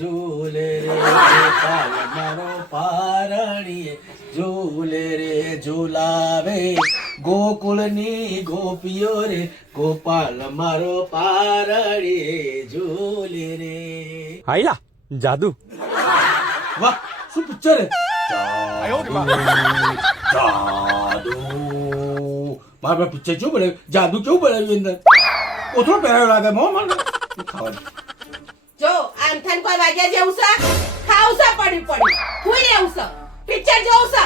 ઝૂલે રે ગોપાલ મારો પારણીએ ઝૂલે રે ઝૂલાવે ગોકુળની ગોપીઓ રે ગોપાલ મારો પારણીએ ઝૂલે રે. આઈલા જાદુ. વાહ શું પિક્ચર હે. જાદુ મારા પિક્ચર કેવું બને જાદુ કેવું બનાવ્યું અંદર કોથળો પહેરાયો લાગે મો મને ખાવાનું. જો આમ થાન કોઈ વાગ્યા જેવું છે ખાવું છે પડી હુઈ રહેવું છે પિક્ચર જોવું છે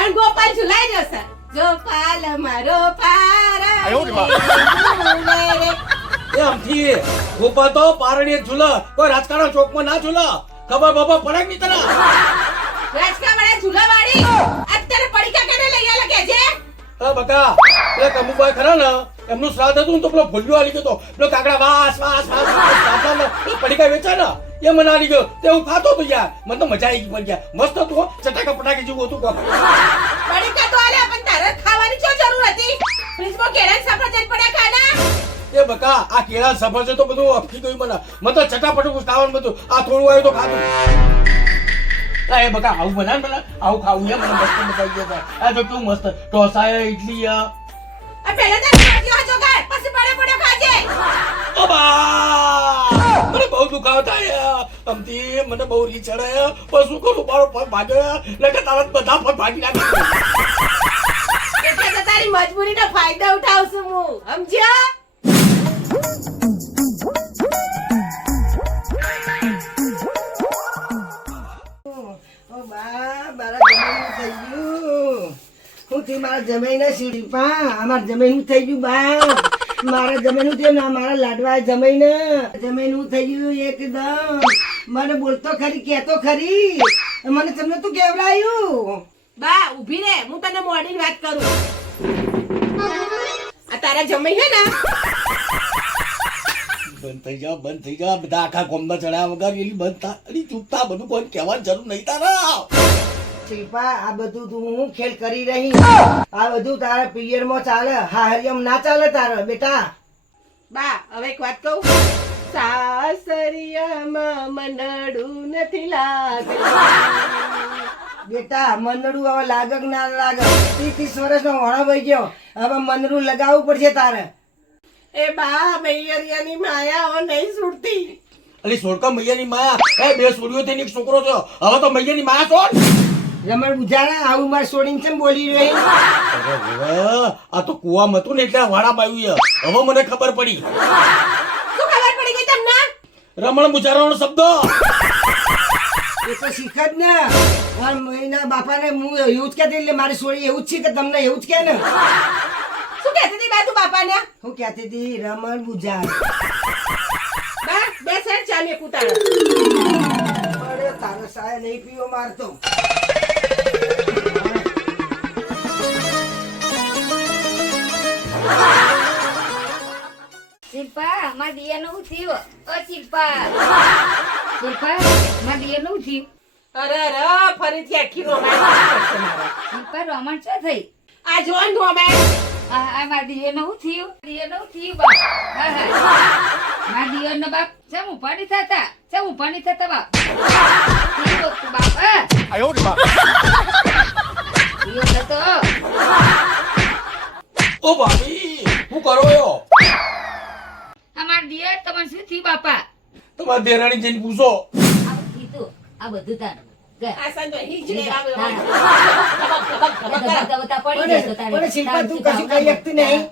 અને ગોપાલ ઝુલાઈ જશે ગોપાલ મારો પારણીએ એ આમથી ગોપાલ તો પારણીએ ઝૂલા કોઈ રાજકારણ ચોકમાં ના ઝૂલા ખબર બાબા પડે કે નહીં તને. રાજકા વાળા ઝુલાવાડી અત્યારે પડીકા કેને લઈ આલે કે છે. હા બકા પેલા કમુભાઈ ખરા ને એમનું શ્રાદ્ધ હતું ને તો પેલો ભૂલ્યો આલી ગયો તો પેલો કાકડા વાસ વાસ વાસ પડીકા વેચા ને એ મને આલી ગયો તે હું ખાતો તો યાર મને તો મજા આવી ગઈ પણ યાર મસ્ત હતું હો ચટાકા પટાકી જેવું હતું કોક. પડીકા તો આલે પણ તારે ખાવાની શું જરૂર હતી ફ્રીજમાં કેળા સફરજન પડ્યા ખાના. એ બકા આ કેળા સફર છે તો બધું અપકી ગયું મને તો ચટાપટું ખાવાનું બધું આ થોડું આવ્યું તો ખાધું. એ બકા આવું બનાવ મને આવું ખાવું યાર મને મસ્ત મજા આવી ગયા આ તો કેવું મસ્ત ઢોસા ઇડલી આ પહેલા તો ખાજો જોગાડ પછી પડે ખાજે. ઓ બા મને બહુ દુખાવ થાય અમથી મને બહુ રી ચડે પણ શું કરું મારો પગ ભાગે એટલે તારા બધા પગ ભાગી નાખે. એટલે તો તારી મજબૂરીનો ફાયદો ઉઠાવશું હું સમજ્યા. મારા જમીન શિલ્પા અમારા જમીન થઈ ગયું બા મારા જમીન થયું ને મારા લાડવા જમીન થઈ ગયું એકદમ. મને બોલતો ખરી કેતો ખરી મને તમને તું કેવડાયું. બા ઊભી રે હું તને મોડી વાત કરું. આ તારા જમાઈ હે ને બંધ થઈ જા બધા આખા ગોમમાં ચડ્યા વગર એલી બંધ થા અલી ચૂપ થા બધું કોઈ કહેવાની જરૂર નહીં તારા. શિલ્પા આ બધું તું હું ખેલ કરી રહી આ બધું તારા પિયરમાં ચાલે હાહરિયમ ના ચાલે તારે બેટા. બા હવે એક વાત કહું સાસરિયામાં મનડું નથી લાગતું. બેટા મનડું હવે લાગે કે ના લાગે 30 વર્ષનો હોણો વહી ગયો હવે મનડું લગાવવું પડશે તારે. એ બા મૈયરિયાની માયા નહીં છૂટતી. અલી સોડકા મૈયાની માયા એ બે સોડીઓ થઈને એક છોકરો છો હવે તો મૈયાની માયા છોડ. રમણ બુજારા આવું મારે છોડીને કેમ બોલી રહી. આ તો કુવામાં હતું ને એટલે વાડા બાયું હવે મને ખબર પડી. શું ખબર પડી ગઈ તમને. રમણ બુજારાનો શબ્દ એ તો શીખ જ ને એના બાપાને હું એવું જ કહેતી એટલે મારી છોડી એવું જ છે કે તમને એવું જ કે ને. શું કહેતી હતી બા તું બાપાને. હું કહેતી હતી રમણ બુજાર. બા બે સાઈડ ચાલે કુતાળો. અરે તારો સાય નહીં પીવો મારતો. શિલ્પા મારા દિયાનું થયું ઓ શિલ્પા મારા દિયાનું થયું. અરે ફરીથી આખી રોમાન્સ કરશે મારે. શિલ્પા રોમણ શું થઈ આ જોન રોમાન્સ. આ મારા દિયાનું થયું બાપ. મારા દિયાનો બાપ ચમ ઉપાડી થતા બાપ. બાપ દિયો થતો. ઓ ભાભી હું કરો યો અમાર દિયર તમને શું થયું બાપા. તમારા દેરાણી જઈને પૂછો. આ બધું તાર આ સંતો હિજડે આવે. પણ શિલ્પા તું કશું કહી શકતી નહીં.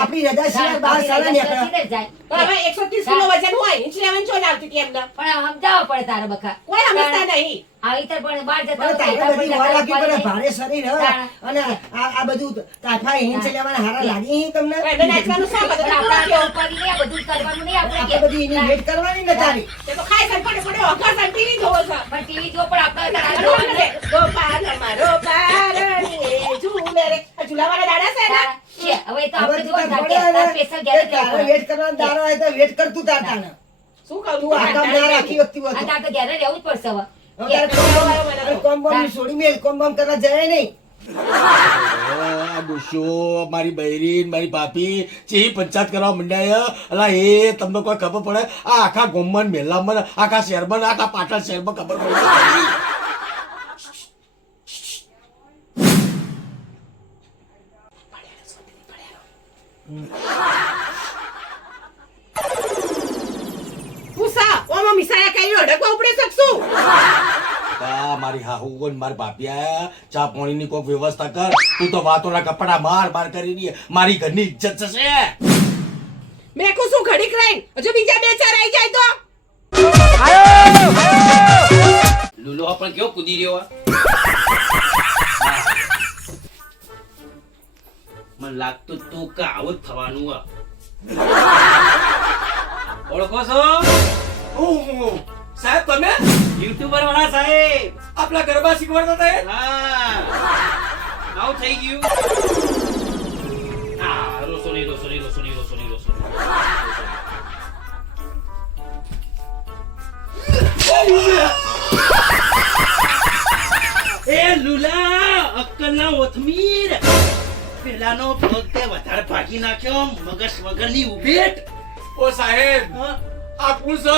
આપણી રજા સિવાય બહાર સારા નીકળે. હવે 130 કિલો વજન હોય હિજડે વન ચો લાવતી હતી એમને. પણ સમજાવવા પડે તારા બકા. કોઈ સમજતા નહીં. આવી તો પણ બહાર જતા પણ તારે બધી વાર લાગી પડે ભારે શરીર હવે અને આ બધું તાફા હિંચ લેવાના હારા લાગી તમને. એને નાચવાનું શું બધું આપણા કેવું. ઉપર નહીં આ બધું કરવાનું નહીં આપણે આપણે બધી એની વેટ કરવાની ને તારી. તે તો ખાઈ સર પડે ઓખા સર ટીવી જોવો છો. પણ ટીવી જો પણ આપણે ગોપાલ મારો પારણીએ ઝૂલે રે. આ ઝૂલાવાળા દાડા છે ને. છે હવે તો આપણે જો તારે સ્પેશિયલ ગેરેજ વેટ કરવાનો દારો હોય તો વેટ કરતું તાર તાને. શું કહું તું આ કામ ના રાખી વખતી આ તો આપણે ઘેરે રહેવું જ પડશે હવે. કોમ બોમ છોડી મેલ કોમ બોમ કરવા જાય નહીં. આ ડોશો મારી બૈરીન મારી ભાભી ચેવી પંચાયત કરવા મંડાય અલા એ તમને કોઈ ખબર પડે આ આખા ગોમમાં મેલામાં આખા શહેરમાં ને આખા પાટણ શહેરમાં ખબર પડે ઉષા ઓમાં મિસાયા કઈ અડકવા ઉપડે શકશું મારી હાહુ ને મારી ભાભી આયા ચા પાણીની કોઈ વ્યવસ્થા કર તું તો વાતોના કપડા માર માર કરી રહી મારી ઘરની ઇજ્જત જશે મેં કહું શું ઘડીક રહીને હજુ બીજા બે ચાર આવી જાય તો લુલો પણ કેવો કૂદી રહ્યો આ? મને લાગતું તું કે આવું જ થવાનું આ. ઓળખો છો ઓહો, સાહેબ તમે યુટ્યુબર વાળા સાહેબ? આપણા ગરબા શીખવાડતા હતા એ? હા આવું થઈ ગયું. આ રોસોની રોસોની રોસોની રોસોની રોસોની એ લુલા અક્કલના ઓથમીર પેલાનો પગ તે વધારે ભાગી નાખ્યો મગજ વગરની ઉભેટ. ઓ સાહેબ આ કોણ છે?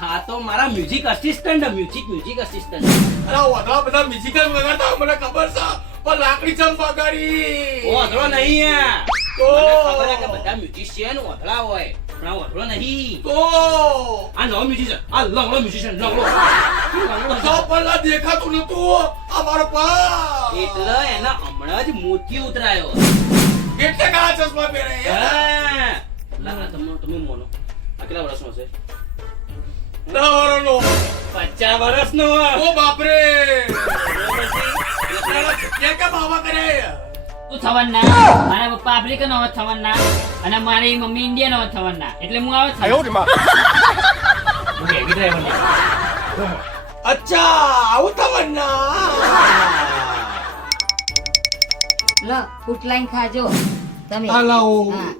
હા તો મારા મ્યુઝિક અસિસ્ટન્ટ મ્યુઝિક અસિસ્ટન્ટ. અલા ઓધા બધા મ્યુઝિકલ વગાડતા મને ખબર છે પણ લાકડી ચમ વગાડી ઓધળો નહીં આ. તો મને ખબર છે કે બધા મ્યુઝિશિયન ઓધળા હોય પણ આ ઓધળો નહીં. તો આ નવો મ્યુઝિશિયન આ લંગડો મ્યુઝિશિયન લંગડો તો પેલા દેખાતું નતું આ મારો પા એટલે એના હમણાં જ મોતી ઉતરાયો. એટલે કાળા ચશ્મા પહેરે હા. લા, તમે મોનો આ કેટલા વર્ષનો છે? 10 વર્ષનો 50 વર્ષનો. ઓ બાપરે કે બાવા કરે તું થવાના મારા પપ્પા આફ્રિકન હોવા થવાના અને મારી મમ્મી ઇન્ડિયન હોવા થવાના એટલે હું આવો હું હેવી ડ્રાઈવર ને. અચ્છા આવું તમન્ના લો ફૂટલાઈન ખાજો તમે હાલાઓ હા.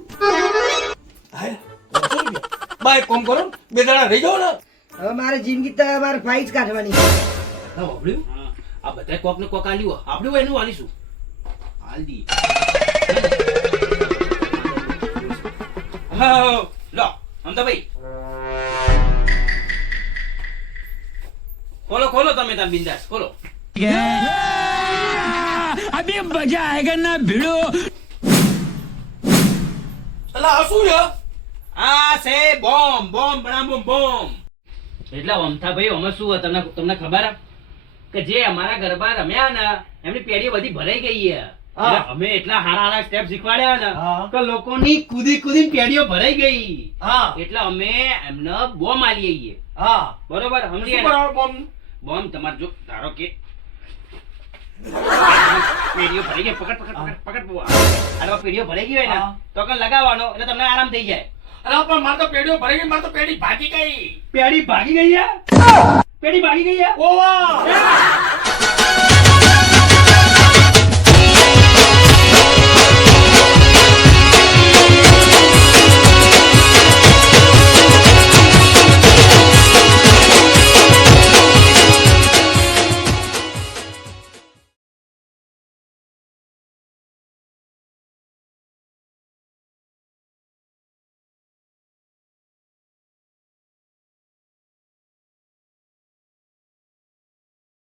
બાય કોમ કરો બે જણા રહી જાઓ ને હવે મારે જિંદગી તો મારે ફાઈ જ કાઢવાની હા, વાપર્યું? આ બધાય કોક ને કોક આલ્યું આપણે એનું આલીશું હાલ દી. હા લો અમદાભાઈ ખોલો ખોલો તમે તાર બિંદાસ ખોલો. अभी मजा आएगा ना भिड़ो. અલા આ શું છે આ છે બોમ્બ બોમ્બ બનાવો બોમ્બ. એટલે અમથાભાઈ અમે શું હોય તમને ખબર હે? કે જે અમારા ગરબા રમ્યા ને એમની પેઢી બધી ભરાઈ ગઈ છે. એટલે અમે એટલા હારા સ્ટેપ શીખવાડ્યા ને હા. કે લોકોની કૂદી કૂદીને પેઢીઓ ભરાઈ ગઈ. હા એટલે અમે એમને બોમ્બ આલીએ છીએ. હા બરોબર સમજી શું ગયા ને? કરાવો બોમ્બ બોમ્બ તમારે જો ધારો કે પેઢીઓ ભરાઈ ગઈ પકડ પકડ પકડ પકડ બુઆ. આ પેઢીઓ ભરાઈ ગઈ હોય ને હા. તો કે લગાવવાનો એટલે તમને આરામ થઈ જાય. અલા પણ માર તો પેઢીઓ ભરાઈ ગઈ માર તો પેઢી ભાગી ગઈ પેઢી ભાગી ગઈ છે? પેઢી ભાગી ગઈ છે? ઓવા